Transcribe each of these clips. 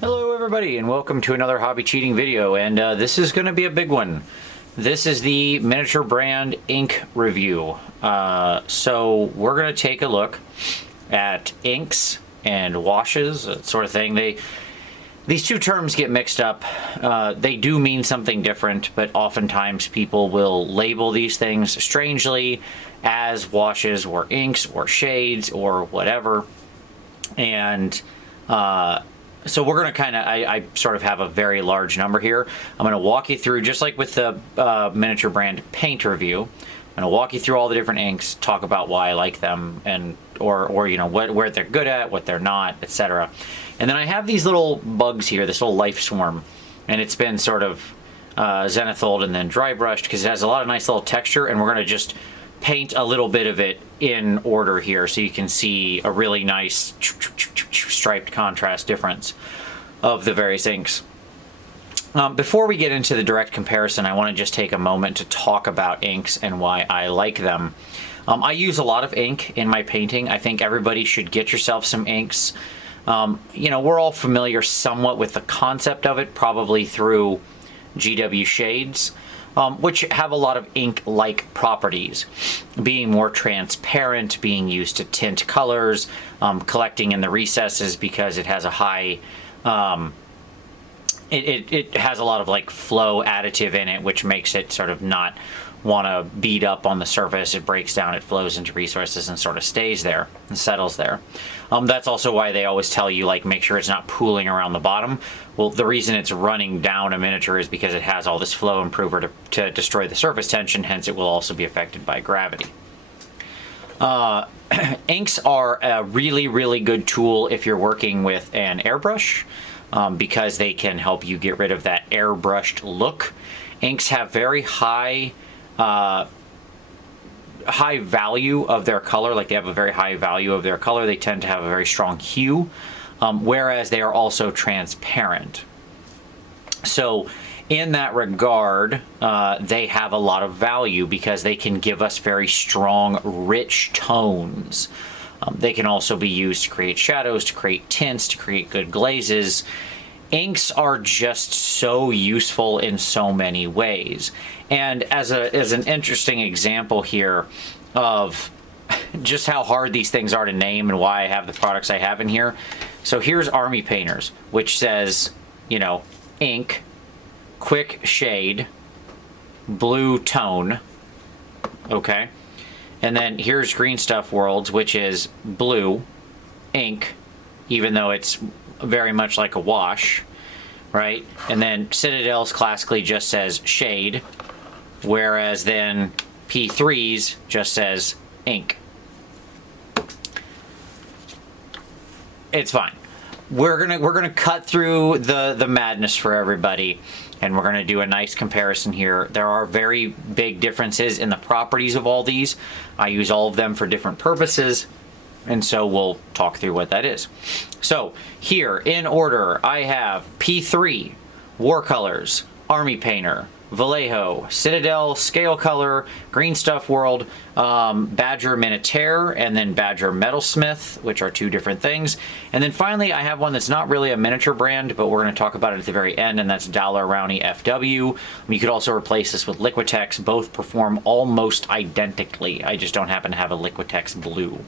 Hello everybody and welcome to another hobby cheating video, and this is going to be a big one. This is the miniature brand ink review. So we're going to take a look at inks and washes, that sort of thing. These two terms get mixed up. They do mean something different, but oftentimes people will label these things strangely as washes or inks or shades or whatever. And so we're going to kind of, I sort of have a very large number here. I'm going to walk you through, just like with the miniature brand paint review, I'm going to walk you through all the different inks, talk about why I like them, and or you know, where they're good at, what they're not, etc. And then I have these little bugs here, this little life swarm, and it's been sort of zenithaled and then dry brushed because it has a lot of nice little texture, and we're going to just paint a little bit of it in order here so you can see a really nice striped contrast difference of the various inks. Before we get into the direct comparison, I want to just take a moment to talk about inks and why I like them. I use a lot of ink in my painting. I think everybody should get yourself some inks. You know, we're all familiar somewhat with the concept of it, probably through GW shades, which have a lot of ink-like properties, being more transparent, being used to tint colors, collecting in the recesses because it has a high, it has a lot of like flow additive in it, which makes it sort of not want to beat up on the surface. It breaks down, it flows into resources and sort of stays there and settles there. That's also why they always tell you, like, make sure it's not pooling around the bottom. Well, the reason it's running down a miniature is because it has all this flow improver to destroy the surface tension, hence it will also be affected by gravity. Inks are a really, really good tool if you're working with an airbrush, because they can help you get rid of that airbrushed look. Inks have very high value of their color, like they have a very high value of their color. They tend to have a very strong hue, whereas they are also transparent. So in that regard, they have a lot of value because they can give us very strong, rich tones. They can also be used to create shadows, to create tints, to create good glazes. Inks are just so useful in so many ways. And as an interesting example here of just how hard these things are to name and why I have the products I have in here. So here's Army Painters, which says, you know, ink, quick shade, blue tone, okay? And then here's Green Stuff Worlds, which is blue, ink, even though it's very much like a wash, right? And then Citadel's classically just says shade, whereas then P3's just says ink. It's fine. We're gonna cut through the madness for everybody, and we're gonna do a nice comparison here. There are very big differences in the properties of all these. I use all of them for different purposes, and so we'll talk through what that is. So here in order, I have P3, Warcolors, Army Painter, Vallejo, Citadel, Scale Color, Green Stuff World, Badger Minitaire, and then Badger Metalsmith, which are two different things. And then finally, I have one that's not really a miniature brand, but we're going to talk about it at the very end, and that's Dollar Rowney FW. You could also replace this with Liquitex. Both perform almost identically. I just don't happen to have a Liquitex blue.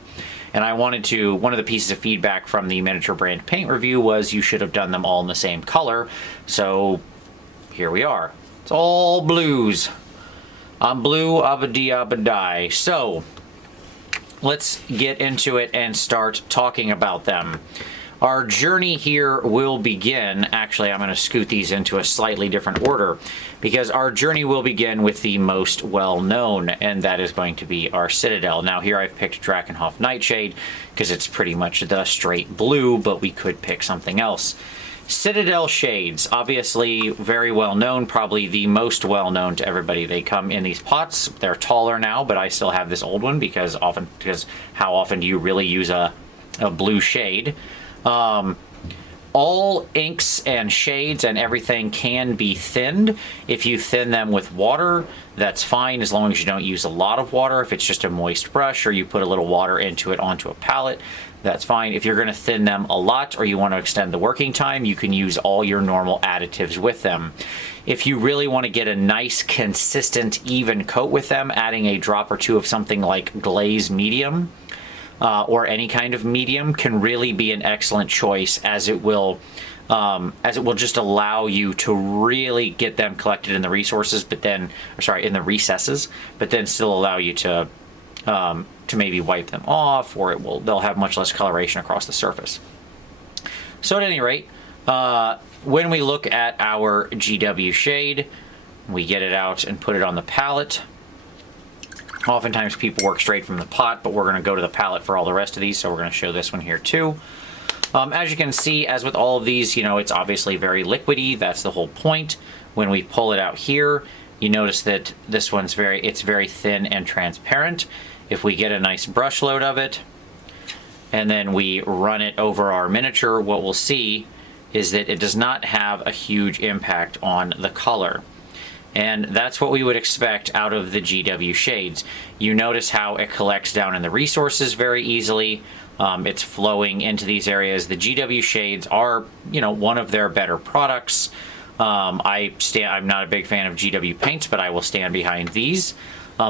And I wanted to, one of the pieces of feedback from the miniature brand paint review was you should have done them all in the same color. So here we are. It's all blues. I'm blue, abba-dee-abba-die. So let's get into it and start talking about them. Our journey here will begin, actually I'm going to scoot these into a slightly different order, because our journey will begin with the most well-known, and that is going to be our Citadel. Now here I've picked Drakenhof Nightshade, because it's pretty much the straight blue, but we could pick something else. Citadel shades, obviously very well known, probably the most well known to everybody. They come in these pots. They're taller now, but I still have this old one because how often do you really use a blue shade? all inks and shades and everything can be thinned. If you thin them with water, that's fine, as long as you don't use a lot of water. If it's just a moist brush or you put a little water into it onto a palette, that's fine. If you're going to thin them a lot or you want to extend the working time, you can use all your normal additives with them. If you really want to get a nice, consistent, even coat with them, adding a drop or two of something like glaze medium or any kind of medium can really be an excellent choice, as it will just allow you to really get them collected in the resources, but then, or sorry, in the recesses, but then still allow you to maybe wipe them off, or they'll have much less coloration across the surface. So at any rate, when we look at our GW shade, we get it out and put it on the palette. Oftentimes people work straight from the pot, but we're going to go to the palette for all the rest of these, so we're going to show this one here too. As you can see, as with all of these, it's obviously very liquidy. That's the whole point. When we pull it out here, you notice that this one's it's very thin and transparent. If we get a nice brush load of it, and then we run it over our miniature, what we'll see is that it does not have a huge impact on the color. And that's what we would expect out of the GW shades. You notice how it collects down in the resources very easily. It's flowing into these areas. The GW shades are, one of their better products. I'm not a big fan of GW paints, but I will stand behind these.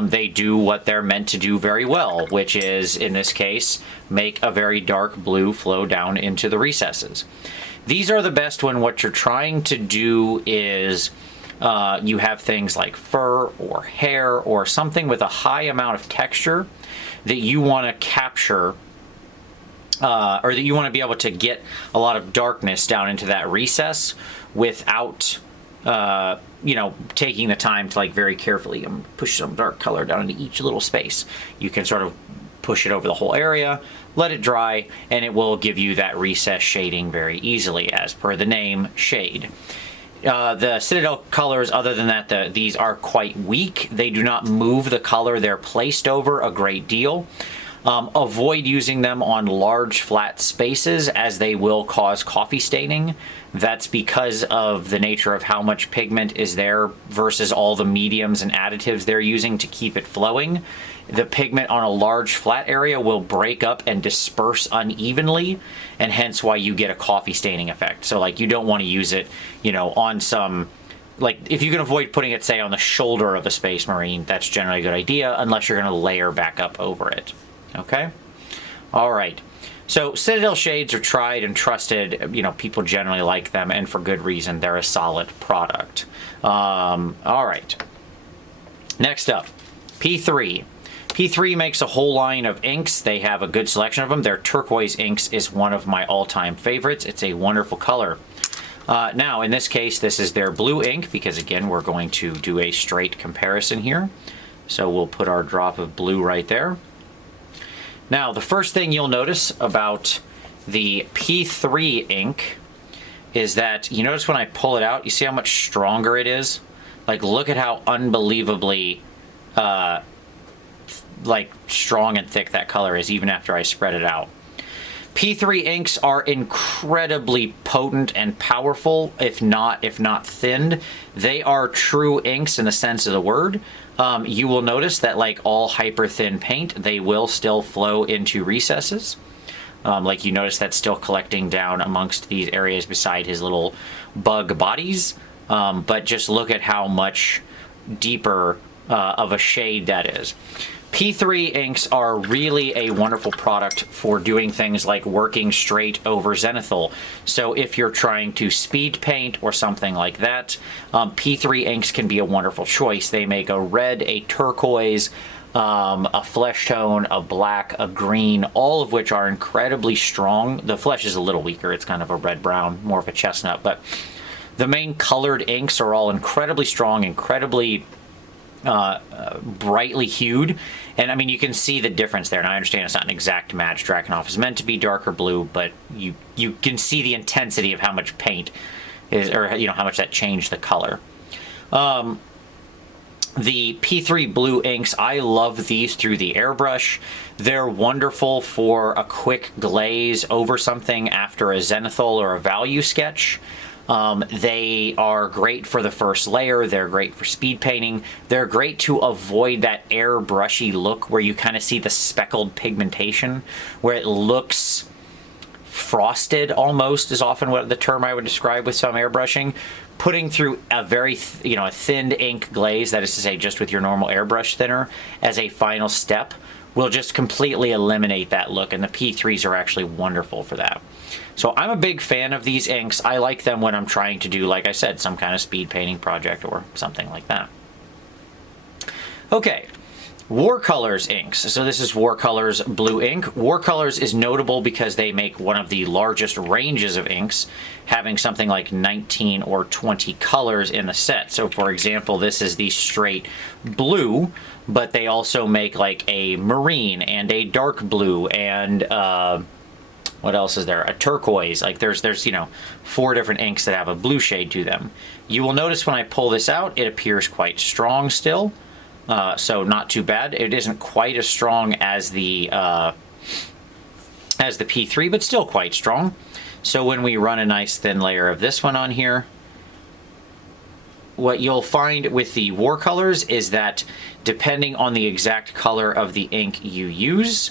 They do what they're meant to do very well, which is, in this case, make a very dark blue flow down into the recesses. These are the best when what you're trying to do is you have things like fur or hair or something with a high amount of texture that you want to capture, or that you want to be able to get a lot of darkness down into that recess without taking the time to very carefully push some dark color down into each little space. You can sort of push it over the whole area, let it dry, and it will give you that recess shading very easily, as per the name, shade. The Citadel colors, other than that, these are quite weak. They do not move the color they're placed over a great deal. Avoid using them on large flat spaces, as they will cause coffee staining. That's because of the nature of how much pigment is there versus all the mediums and additives they're using to keep it flowing. The pigment on a large flat area will break up and disperse unevenly, and hence why you get a coffee staining effect. So you don't want to use it, on some, if you can avoid putting it, say, on the shoulder of a Space Marine, that's generally a good idea, unless you're going to layer back up over it. Okay? All right. So Citadel shades are tried and trusted. People generally like them, and for good reason. They're a solid product. All right. Next up, P3. P3 makes a whole line of inks. They have a good selection of them. Their turquoise inks is one of my all-time favorites. It's a wonderful color. Now, in this case, this is their blue ink, because again, we're going to do a straight comparison here. So we'll put our drop of blue right there. Now, the first thing you'll notice about the P3 ink is that, you notice when I pull it out, you see how much stronger it is? Look at how unbelievably, strong and thick that color is, even after I spread it out. P3 inks are incredibly potent and powerful, if not thinned. They are true inks in the sense of the word. You will notice that all hyper thin paint, they will still flow into recesses. You notice that's still collecting down amongst these areas beside his little bug bodies. But just look at how much deeper of a shade that is. P3 inks are really a wonderful product for doing things like working straight over zenithal. So if you're trying to speed paint or something like that, P3 inks can be a wonderful choice. They make a red, a turquoise, a flesh tone, a black, a green, all of which are incredibly strong. The flesh is a little weaker. It's kind of a red-brown, more of a chestnut, but the main colored inks are all incredibly strong, incredibly brightly hued, and I mean, you can see the difference there. And I understand it's not an exact match. Drakenhof is meant to be darker blue, but you can see the intensity of how much paint is, or how much that changed the color. The P3 blue inks, I love these through the airbrush. They're wonderful for a quick glaze over something after a zenithal or a value sketch. They are great for the first layer. They're great for speed painting. They're great to avoid that airbrushy look where you kind of see the speckled pigmentation, where it looks frosted almost is often what the term I would describe with some airbrushing. Putting through a very, a thinned ink glaze, that is to say just with your normal airbrush thinner, as a final step will just completely eliminate that look, and the P3s are actually wonderful for that. So I'm a big fan of these inks. I like them when I'm trying to do, like I said, some kind of speed painting project or something like that. Okay. Warcolors inks. So this is Warcolors blue ink. Warcolors is notable because they make one of the largest ranges of inks, having something like 19 or 20 colors in the set. So for example, this is the straight blue, but they also make like a marine and a dark blue and what else is there? A turquoise. Like there's 4 different inks that have a blue shade to them. You will notice when I pull this out, it appears quite strong still. So not too bad. It isn't quite as strong as the P3, but still quite strong. So when we run a nice thin layer of this one on here, what you'll find with the Warcolors is that depending on the exact color of the ink you use,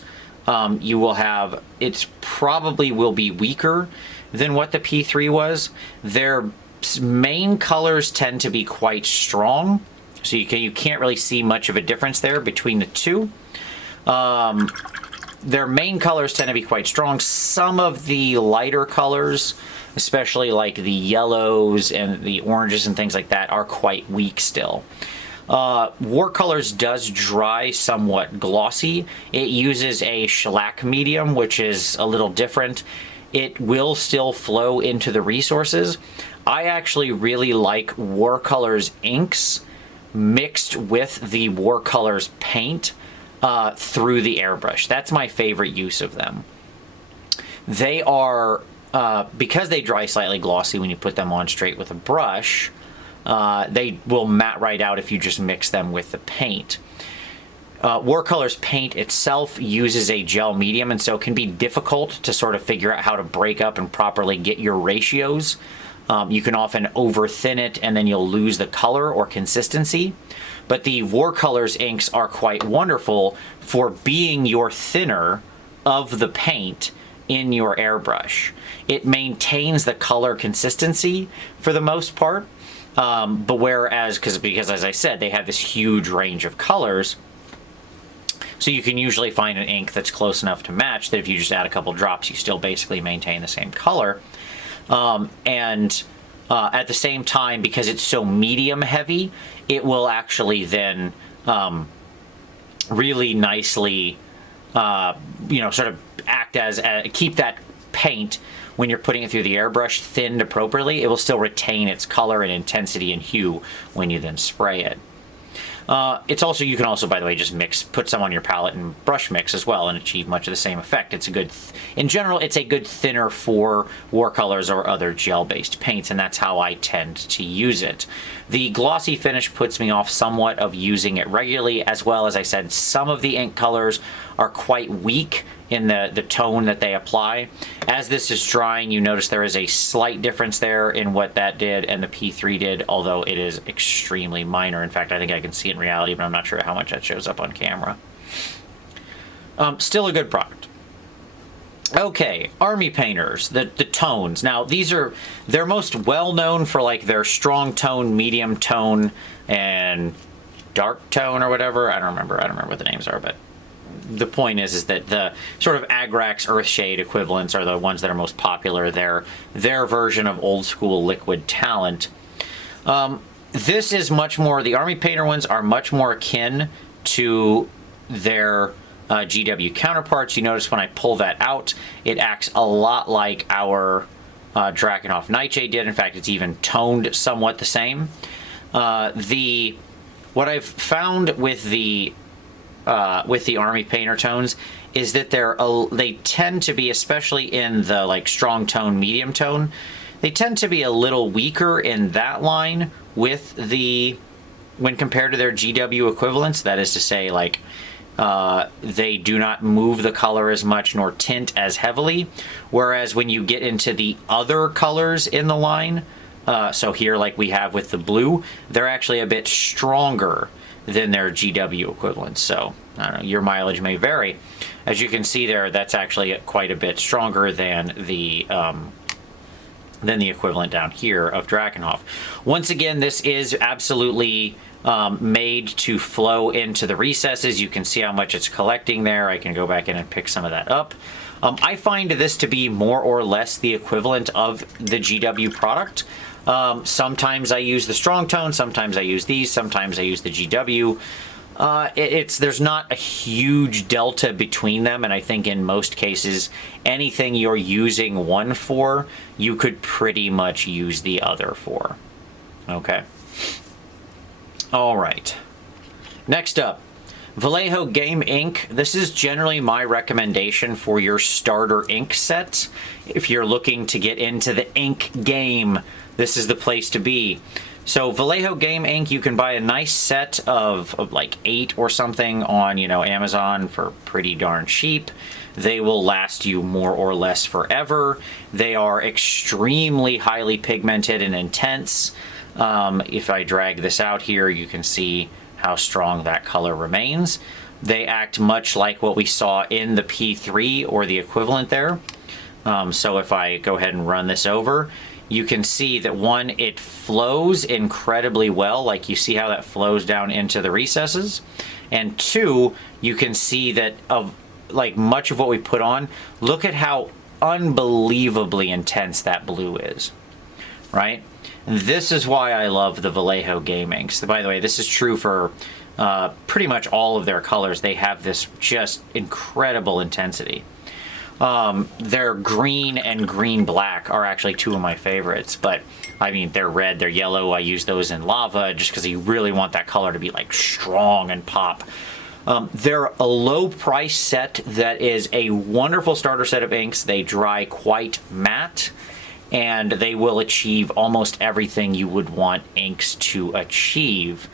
you will have, it probably will be weaker than what the P3 was. Their main colors tend to be quite strong. So you can't really see much of a difference there between the two. Their main colors tend to be quite strong. Some of the lighter colors, especially like the yellows and the oranges and things like that, are quite weak still. Warcolors does dry somewhat glossy. It uses a shellac medium, which is a little different. It will still flow into the resources. I actually really like Warcolors inks mixed with the Warcolors paint through the airbrush. That's my favorite use of them. They are, because they dry slightly glossy when you put them on straight with a brush, they will matte right out if you just mix them with the paint. Warcolors paint itself uses a gel medium, and so it can be difficult to sort of figure out how to break up and properly get your ratios. You can often over thin it and then you'll lose the color or consistency. But the Warcolors inks are quite wonderful for being your thinner of the paint in your airbrush. It maintains the color consistency for the most part. But whereas, because as I said, they have this huge range of colors, so you can usually find an ink that's close enough to match that if you just add a couple drops, you still basically maintain the same color. At the same time, because it's so medium heavy, it will actually then really nicely, sort of act as, keep that paint, when you're putting it through the airbrush, thinned appropriately. It will still retain its color and intensity and hue when you then spray it. It's also, you can also, by the way, just put some on your palette and brush mix as well and achieve much of the same effect. It's a good, in general, it's a good thinner for Warcolors or other gel-based paints, and that's how I tend to use it. The glossy finish puts me off somewhat of using it regularly, as well as I said, some of the ink colors are quite weak in the tone that they apply. As this is drying, you notice there is a slight difference there in what that did and the P3 did, although it is extremely minor. In fact, I think I can see it in reality, but I'm not sure how much that shows up on camera. Still a good product. Okay, Army Painters, the tones. Now, they're most well known for like their strong tone, medium tone, and dark tone or whatever. I don't remember what the names are, but the point is that the sort of Agrax Earthshade equivalents are the ones that are most popular. They're their version of old school liquid talent. This is much more, the Army Painter ones are much more akin to their GW counterparts. You notice when I pull that out, it acts a lot like our Drakenhof Nightshade did. In fact, it's even toned somewhat the same. What I've found with the Army Painter tones is that they tend to be, especially in the like strong tone, medium tone, they tend to be a little weaker in that line with the when compared to their GW equivalents. That is to say, like, they do not move the color as much nor tint as heavily. Whereas when you get into the other colors in the line, so here like we have with the blue, they're actually a bit stronger than their GW equivalents. So I don't know, your mileage may vary. As you can see there, that's actually quite a bit stronger than the equivalent down here of Drakenhof. Once again, this is absolutely made to flow into the recesses. You can see how much it's collecting there. I can go back in and pick some of that up. I find this to be more or less the equivalent of the GW product. Sometimes I use the strong tone, sometimes I use these, sometimes I use the GW. There's not a huge delta between them, and I think in most cases, anything you're using one for, you could pretty much use the other for. Okay. All right. Next up, Vallejo Game Ink. This is generally my recommendation for your starter ink set. If you're looking to get into the ink game, this is the place to be. So Vallejo Game Ink, you can buy a nice set of like 8 or something on, Amazon for pretty darn cheap. They will last you more or less forever. They are extremely highly pigmented and intense. If I drag this out here, you can see how strong that color remains. They act much like what we saw in the P3 or the equivalent there. So if I go ahead and run this over, you can see that one, it flows incredibly well. Like you see how that flows down into the recesses. And two, you can see that like much of what we put on, look at how unbelievably intense that blue is, right? This is why I love the Vallejo Game Inks. By the way, this is true for pretty much all of their colors. They have this just incredible intensity. Their green and green black are actually two of my favorites, but I mean, they're red, they're yellow. I use those in lava just because you really want that color to be like strong and pop. They're a low price set that is a wonderful starter set of inks. They dry quite matte, and they will achieve almost everything you would want inks to achieve.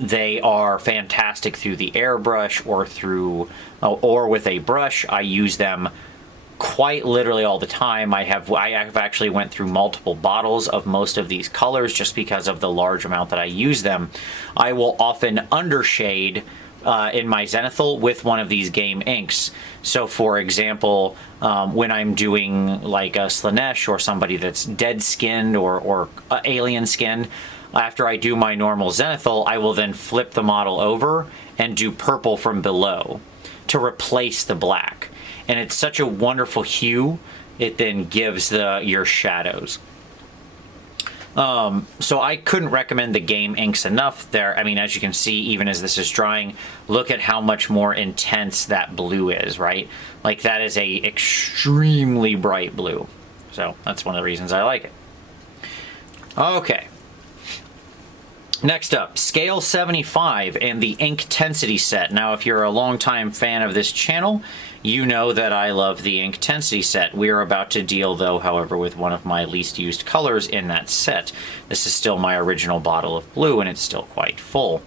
They are fantastic through the airbrush or with a brush. I use them quite literally all the time. I have actually went through multiple bottles of most of these colors just because of the large amount that I use them. I will often undershade in my zenithal with one of these game inks. So for example, when I'm doing like a Slanesh or somebody that's dead skinned or alien skinned, after I do my normal zenithal, I will then flip the model over and do purple from below to replace the black. And it's such a wonderful hue, it then gives your shadows. So I couldn't recommend the game inks enough there. I mean, as you can see, even as this is drying, look at how much more intense that blue is, right? Like that is a extremely bright blue. So that's one of the reasons I like it. Okay. Next up, Scale 75 and the Inktensity set. Now, if you're a longtime fan of this channel, you know that I love the Inktensity set. We are about to deal, though, however, with one of my least used colors in that set. This is still my original bottle of blue, and it's still quite full.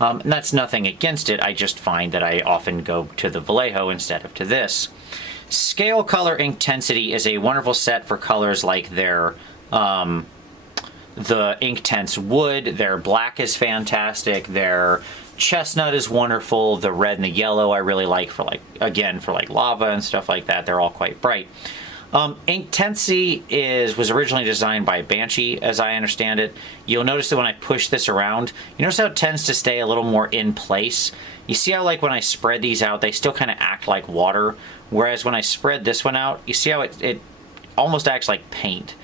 And that's nothing against it. I just find that I often go to the Vallejo instead of to this. Scale Color Inktensity is a wonderful set for colors like their the Inktense Wood. Their black is fantastic. Their chestnut is wonderful. The red and the yellow I really like for like lava and stuff like that. They're all quite bright. Inktensity was originally designed by Banshee, as I understand it. You'll notice that when I push this around, you notice how it tends to stay a little more in place. You see how like when I spread these out, they still kind of act like water, whereas when I spread this one out, you see how it almost acts like paint.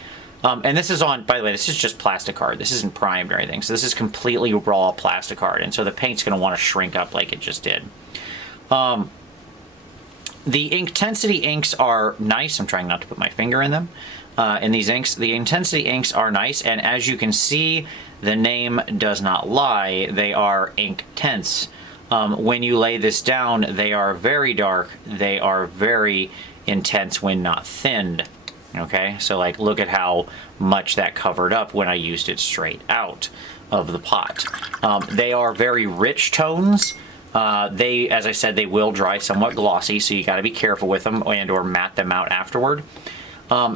And this is on, by the way, this is just plasticard. This isn't primed or anything. So this is completely raw plasticard. And so the paint's going to want to shrink up like it just did. The Inktensity inks are nice. I'm trying not to put my finger in them. In these inks, the Intensity inks are nice. And as you can see, the name does not lie. They are Inktense. When you lay this down, they are very dark. They are very intense when not thinned. Okay, so like look at how much that covered up when I used it straight out. of the pot. They are very rich tones. As I said, they will dry somewhat glossy, so you got to be careful with them and or matte them out afterward.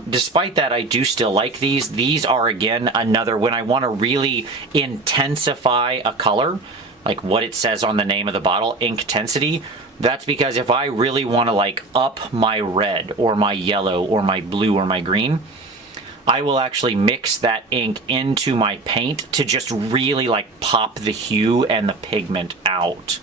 Despite that, I do still like these. These are, again, another, when I want to really intensify a color, like what it says on the name of the bottle, Inkintensity. That's because if I really want to like up my red or my yellow or my blue or my green, I will actually mix that ink into my paint to just really like pop the hue and the pigment out.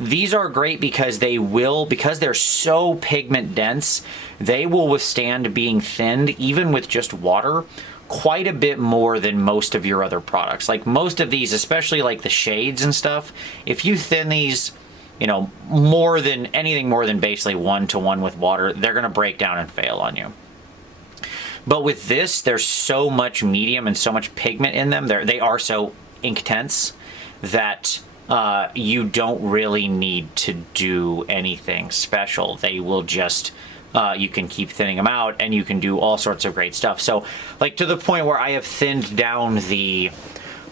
These are great because because they're so pigment dense, they will withstand being thinned even with just water quite a bit more than most of your other products. Like most of these, especially like the shades and stuff, if you thin these, you know, anything more than basically 1-to-1 with water, they're going to break down and fail on you. But with this, there's so much medium and so much pigment in them. They are so ink-tense that you don't really need to do anything special. They will just, you can keep thinning them out and you can do all sorts of great stuff. So like to the point where I have thinned down the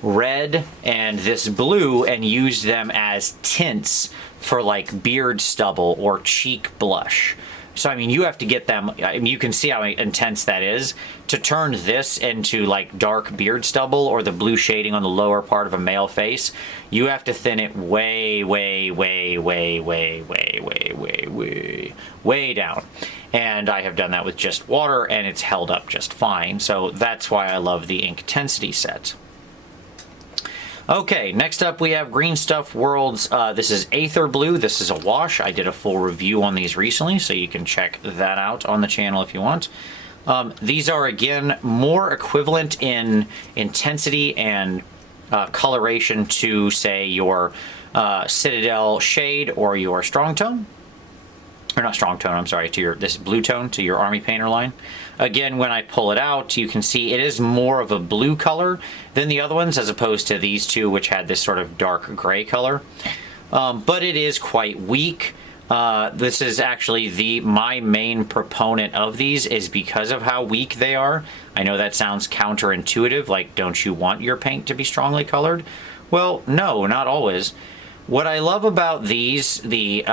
red and this blue and used them as tints for like beard stubble or cheek blush. So, I mean, you have to get them, I mean, you can see how intense that is. To turn this into like dark beard stubble or the blue shading on the lower part of a male face, you have to thin it way, way, way, way, way, way, way, way, way, way down. And I have done that with just water and it's held up just fine. So that's why I love the Inkintensity set. Okay, next up we have Green Stuff World's, this is Aether Blue. This is a wash. I did a full review on these recently, so you can check that out on the channel if you want. These are, again, more equivalent in intensity and coloration to, say, your Citadel shade or your Strong Tone. Or not Strong Tone, I'm sorry, to this Blue Tone, to your Army Painter line. Again, when I pull it out, you can see it is more of a blue color than the other ones, as opposed to these two, which had this sort of dark gray color. But it is quite weak. This is actually my main proponent of these is because of how weak they are. I know that sounds counterintuitive, like don't you want your paint to be strongly colored? Well, no, not always. What I love about these, the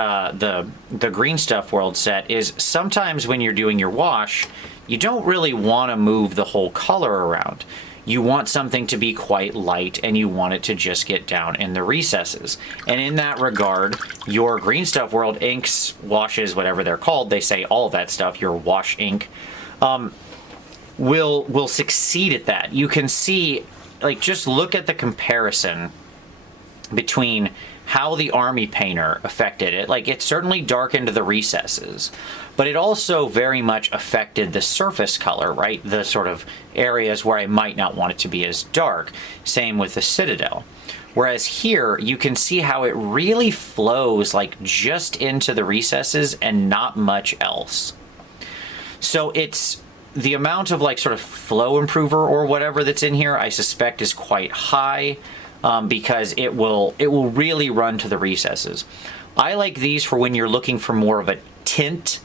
Green Stuff World set, is sometimes when you're doing your wash, you don't really want to move the whole color around. You want something to be quite light and you want it to just get down in the recesses. And in that regard, your Green Stuff World inks, washes, whatever they're called, they say all that stuff, your wash ink, will succeed at that. You can see, like, just look at the comparison between how the Army Painter affected it. Like, it certainly darkened the recesses, but it also very much affected the surface color, right? The sort of areas where I might not want it to be as dark. Same with the Citadel. Whereas here, you can see how it really flows like just into the recesses and not much else. So it's the amount of like sort of flow improver or whatever that's in here, I suspect is quite high. Because it will really run to the recesses. I like these for when you're looking for more of a tint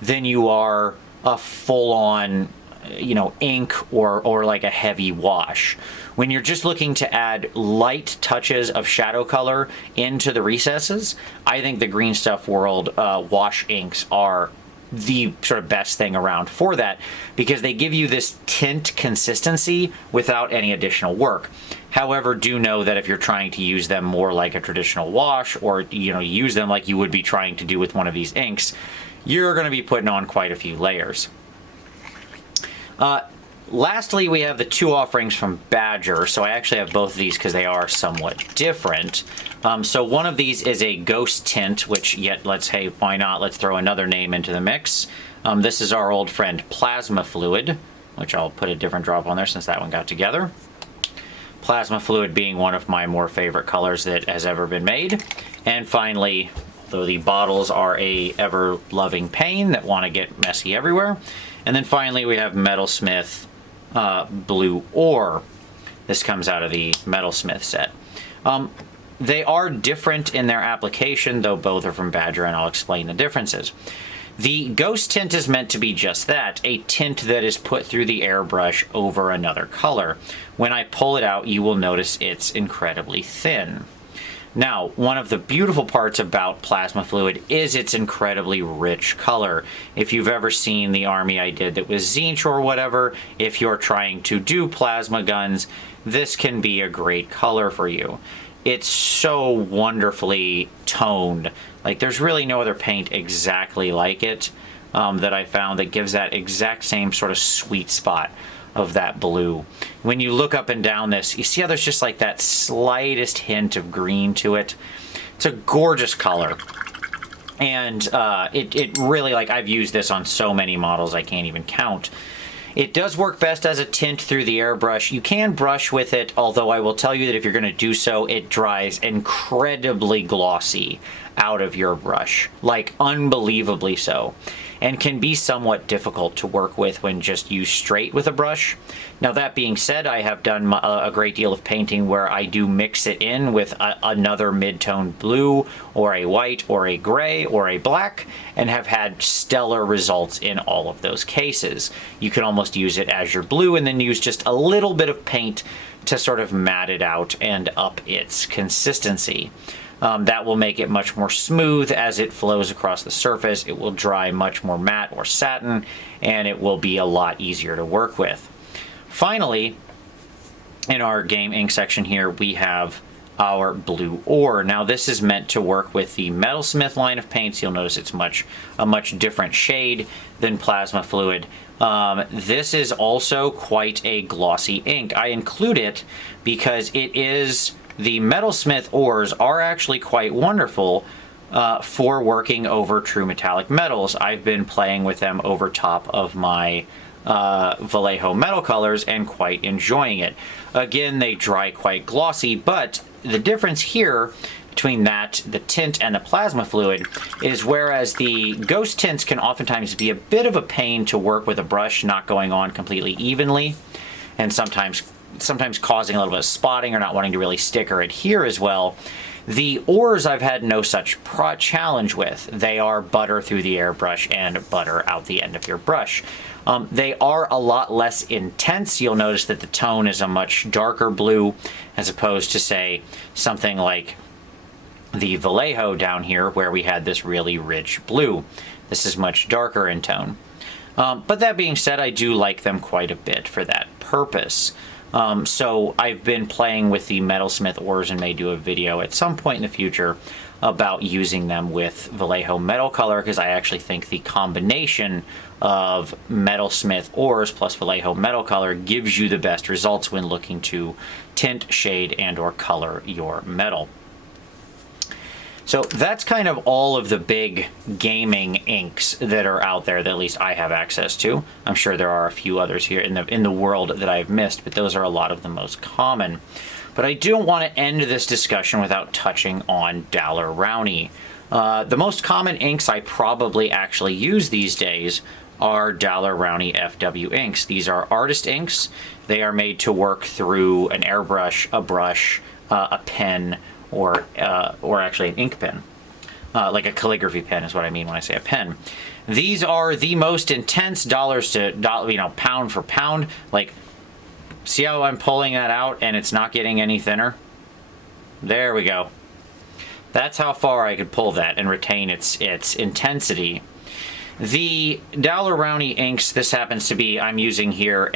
than you are a full-on, you know, ink or like a heavy wash. When you're just looking to add light touches of shadow color into the recesses, I think the Green Stuff World wash inks are the sort of best thing around for that, because they give you this tint consistency without any additional work. However, do know that if you're trying to use them more like a traditional wash, or, you know, use them like you would be trying to do with one of these inks, you're going to be putting on quite a few layers. Lastly, we have the two offerings from Badger. So I actually have both of these because they are somewhat different. So one of these is a ghost tint, which hey, why not? Let's throw another name into the mix. This is our old friend Plasma Fluid, which I'll put a different drop on there since that one got together. Plasma Fluid being one of my more favorite colors that has ever been made. And finally, though the bottles are a ever-loving pain that want to get messy everywhere. And then finally, we have Metalsmith Blue Ore. This comes out of the Metalsmith set. they are different in their application, though both are from Badger, and I'll explain the differences. The Ghost Tint is meant to be just that, a tint that is put through the airbrush over another color. When I pull it out, you will notice it's incredibly thin. Now, one of the beautiful parts about plasma fluid is its incredibly rich color. If you've ever seen the army I did that was Zinch or whatever, if you're trying to do plasma guns, this can be a great color for you. It's so wonderfully toned. Like, there's really no other paint exactly like it that I found that gives that exact same sort of sweet spot of that blue. When you look up and down this, you see how there's just like that slightest hint of green to it. It's a gorgeous color. And it really, like, I've used this on so many models I can't even count. It does work best as a tint through the airbrush. You can brush with it, although I will tell you that if you're going to do so, it dries incredibly glossy out of your brush, like unbelievably so, and can be somewhat difficult to work with when just used straight with a brush. Now, that being said, I have done a great deal of painting where I do mix it in with another mid-tone blue or a white or a gray or a black, and have had stellar results in all of those cases. You can almost use it as your blue and then use just a little bit of paint to sort of mat it out and up its consistency. That will make it much more smooth as it flows across the surface. It will dry much more matte or satin, and it will be a lot easier to work with. Finally, in our game ink section here, we have our blue ore. Now, this is meant to work with the Metalsmith line of paints. You'll notice it's a much different shade than plasma fluid. This is also quite a glossy ink. I include it because the Metalsmith ores are actually quite wonderful for working over true metallic metals. I've been playing with them over top of my Vallejo metal colors and quite enjoying it. Again, they dry quite glossy, but the difference here between the tint and the plasma fluid is whereas the ghost tints can oftentimes be a bit of a pain to work with a brush not going on completely evenly, and sometimes causing a little bit of spotting or not wanting to really stick or adhere as well. The ores I've had no such challenge with. They are butter through the airbrush and butter out the end of your brush. They are a lot less intense. You'll notice that the tone is a much darker blue as opposed to, say, something like the Vallejo down here where we had this really rich blue. This is much darker in tone. But that being said, I do like them quite a bit for that purpose. So I've been playing with the Metalsmith ores and may do a video at some point in the future about using them with Vallejo metal color, because I actually think the combination of Metalsmith ores plus Vallejo metal color gives you the best results when looking to tint, shade, and or color your metal. So that's kind of all of the big gaming inks that are out there that at least I have access to. I'm sure there are a few others here in the world that I've missed, but those are a lot of the most common. But I don't want to end this discussion without touching on Daler-Rowney. The most common inks I probably actually use these days are Daler-Rowney FW inks. These are artist inks. They are made to work through an airbrush, a brush, a pen, or actually an ink pen. Like a calligraphy pen is what I mean when I say a pen. These are the most intense dollars to, pound for pound. Like, see how I'm pulling that out and it's not getting any thinner? There we go. That's how far I could pull that and retain its intensity. The Daler-Rowney inks, this happens to be, I'm using here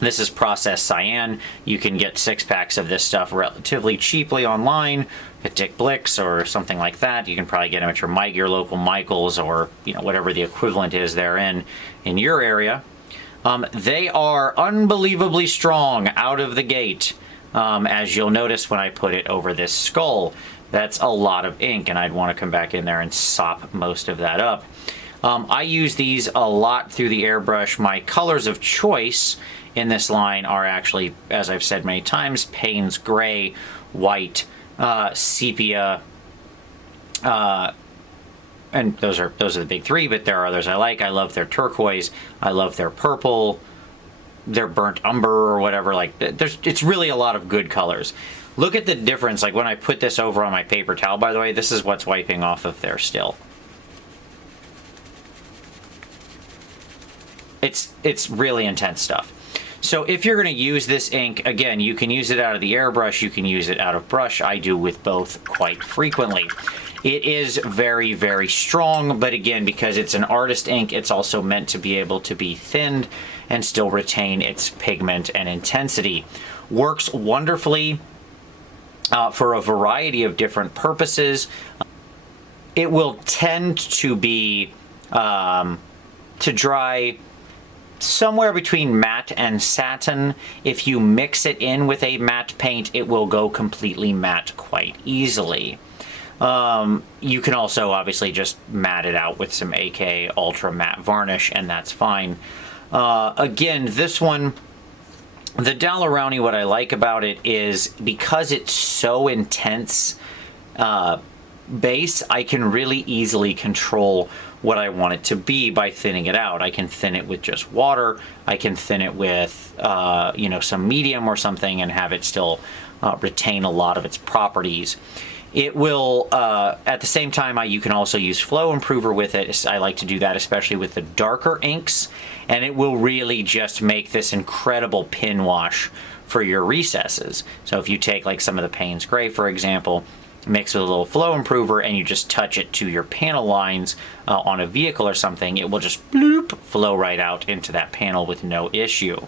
this is processed cyan. You can get 6-packs of this stuff relatively cheaply online at Dick Blick's or something like that. You can probably get them at your local Michael's or whatever the equivalent is there in your area. They are unbelievably strong out of the gate, as you'll notice when I put it over this skull. That's a lot of ink, and I'd want to come back in there and sop most of that up. I use these a lot through the airbrush. My colors of choice in this line are actually, as I've said many times, Payne's Gray, White, Sepia, and those are the big three, but there are others I like. I love their turquoise. I love their purple, their burnt umber or whatever. Like, it's really a lot of good colors. Look at the difference. Like when I put this over on my paper towel, by the way, this is what's wiping off of there still. It's really intense stuff. So if you're going to use this ink, again, you can use it out of the airbrush, you can use it out of brush. I do with both quite frequently. It is very, very strong, but again, because it's an artist ink, it's also meant to be able to be thinned and still retain its pigment and intensity. Works wonderfully for a variety of different purposes. It will tend to be, to dry somewhere between matte and satin. If you mix it in with a matte paint, it will go completely matte quite easily. You can also obviously just matte it out with some AK Ultra Matte Varnish, and that's fine. Again, this one, the Dalerowny, what I like about it is because it's so intense base, I can really easily control what I want it to be by thinning it out. I can thin it with just water. I can thin it with, you know, some medium or something and have it still retain a lot of its properties. It will, at the same time, you can also use flow improver with it. I like to do that, especially with the darker inks, and it will really just make this incredible pin wash for your recesses. So if you take like some of the Payne's Gray, for example, mix with a little flow improver and you just touch it to your panel lines on a vehicle or something, it will just bloop, flow right out into that panel with no issue.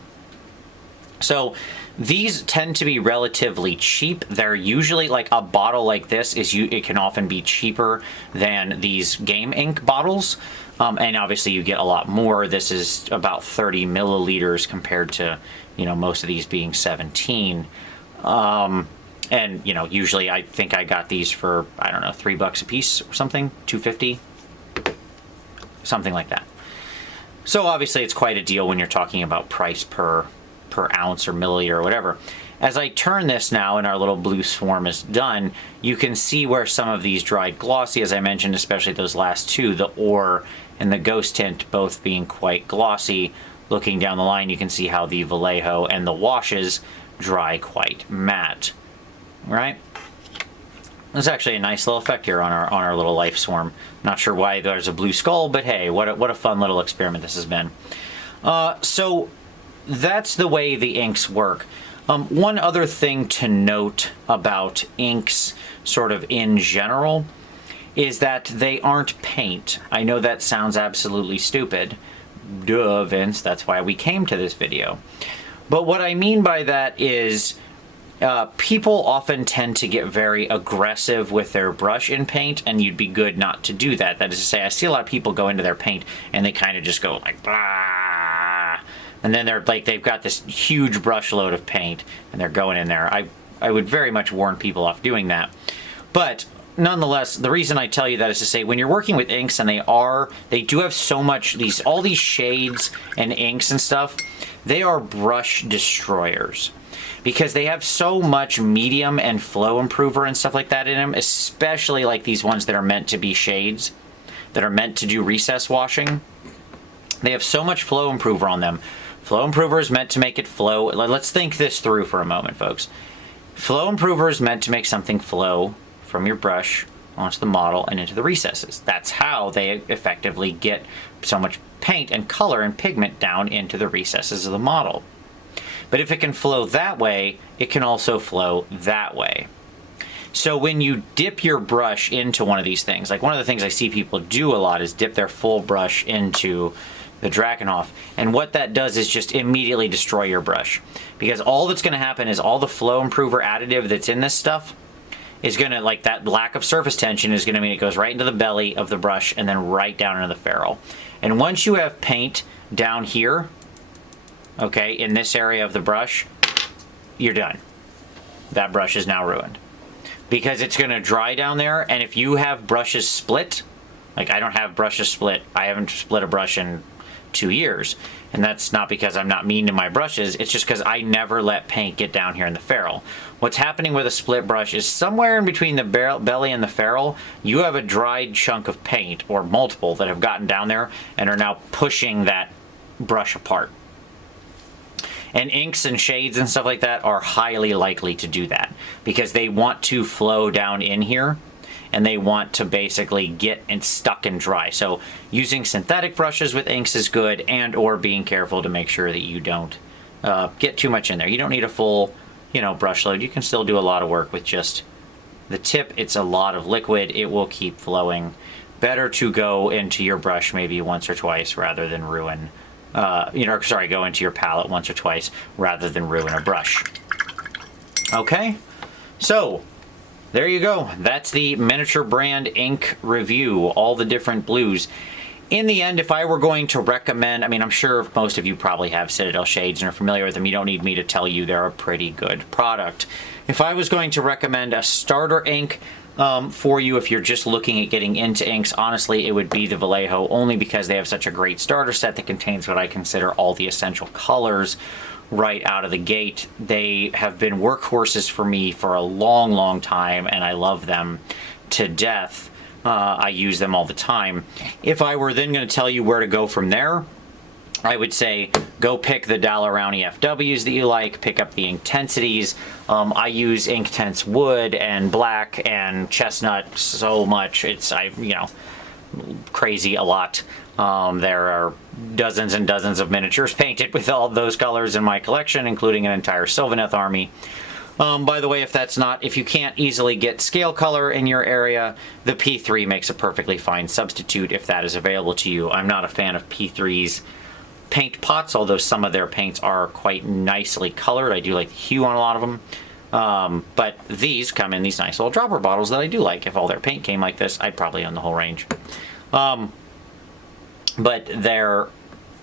So these tend to be relatively cheap. They're usually like a bottle like this it can often be cheaper than these Game Ink bottles. And obviously you get a lot more. This is about 30 milliliters compared to, you know, most of these being 17. And, you know, usually I think I got these for, I don't know, $3 a piece or something, $2.50, something like that. So obviously it's quite a deal when you're talking about price per ounce or milliliter or whatever. As I turn this now and our little blue swarm is done, you can see where some of these dried glossy, as I mentioned, especially those last two, the Ore and the Ghost Tint, both being quite glossy. Looking down the line, you can see how the Vallejo and the washes dry quite matte. Right? There's actually a nice little effect here on our little life swarm. Not sure why there's a blue skull, but hey, what a fun little experiment this has been. So that's the way the inks work. One other thing to note about inks sort of in general is that they aren't paint. I know that sounds absolutely stupid. Duh, Vince, that's why we came to this video. But what I mean by that is people often tend to get very aggressive with their brush in paint, and you'd be good not to do that. That is to say, I see a lot of people go into their paint and they kind of just go like, blah, and then they're like, they've got this huge brush load of paint and they're going in there. I would very much warn people off doing that. But nonetheless, the reason I tell you that is to say, when you're working with inks, and they do have so much, all these shades and inks and stuff, they are brush destroyers. Because they have so much medium and flow improver and stuff like that in them, especially like these ones that are meant to be shades, that are meant to do recess washing. They have so much flow improver on them. Flow improver is meant to make it flow. Let's think this through for a moment, folks. Flow improver is meant to make something flow from your brush onto the model and into the recesses. That's how they effectively get so much paint and color and pigment down into the recesses of the model. But if it can flow that way, it can also flow that way. So when you dip your brush into one of these things, like one of the things I see people do a lot is dip their full brush into the Drakenhof. And what that does is just immediately destroy your brush. Because all that's going to happen is all the flow improver additive that's in this stuff is going to, like that lack of surface tension is going to mean it goes right into the belly of the brush and then right down into the ferrule. And once you have paint down here, okay, in this area of the brush, you're done. That brush is now ruined. Because it's going to dry down there, and if you have brushes split, like I don't have brushes split, I haven't split a brush in 2 years, and that's not because I'm not mean to my brushes, it's just because I never let paint get down here in the ferrule. What's happening with a split brush is somewhere in between the belly and the ferrule, you have a dried chunk of paint, or multiple, that have gotten down there and are now pushing that brush apart. And inks and shades and stuff like that are highly likely to do that because they want to flow down in here and they want to basically get stuck and dry. So using synthetic brushes with inks is good, and or being careful to make sure that you don't get too much in there. You don't need a full, brush load. You can still do a lot of work with just the tip. It's a lot of liquid. It will keep flowing. Better to go into your brush maybe once or twice rather than ruin, go into your palette once or twice rather than ruin a brush. Okay, so there you go. That's the Miniature Brand Ink review, all the different blues. In the end, if I were going to recommend, I'm sure most of you probably have Citadel shades and are familiar with them. You don't need me to tell you they're a pretty good product. If I was going to recommend a starter ink for you, if you're just looking at getting into inks, honestly, it would be the Vallejo, only because they have such a great starter set that contains what I consider all the essential colors right out of the gate. They have been workhorses for me for a long, long time, and I love them to death. I use them all the time. If I were then going to tell you where to go from there, I would say go pick the Daler-Rowney FWs that you like, pick up the Inktensities. I use Inktense Wood and Black and Chestnut so much. It's, crazy a lot. There are dozens and dozens of miniatures painted with all those colors in my collection, including an entire Sylvaneth army. By the way, if you can't easily get scale color in your area, the P3 makes a perfectly fine substitute if that is available to you. I'm not a fan of P3's paint pots, although some of their paints are quite nicely colored. I do like the hue on a lot of them. But these come in these nice little dropper bottles that I do like. If all their paint came like this, I'd probably own the whole range. But they're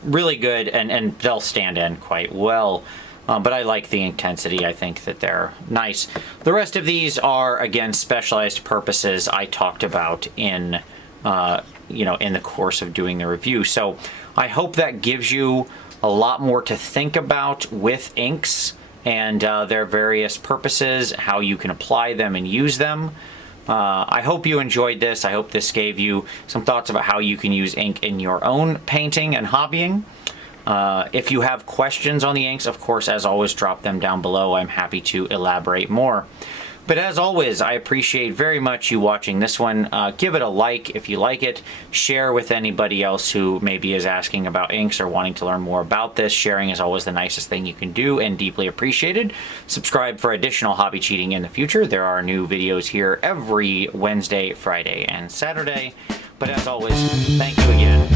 really good, and they'll stand in quite well. But I like the Inktensities. I think that they're nice. The rest of these are, again, specialized purposes I talked about in the course of doing the review. So I hope that gives you a lot more to think about with inks and their various purposes, how you can apply them and use them. I hope you enjoyed this. I hope this gave you some thoughts about how you can use ink in your own painting and hobbying. If you have questions on the inks, of course, as always, drop them down below. I'm happy to elaborate more. But as always, I appreciate very much you watching this one. Give it a like if you like it. Share with anybody else who maybe is asking about inks or wanting to learn more about this. Sharing is always the nicest thing you can do and deeply appreciated. Subscribe for additional hobby cheating in the future. There are new videos here every Wednesday, Friday, and Saturday. But as always, thank you again.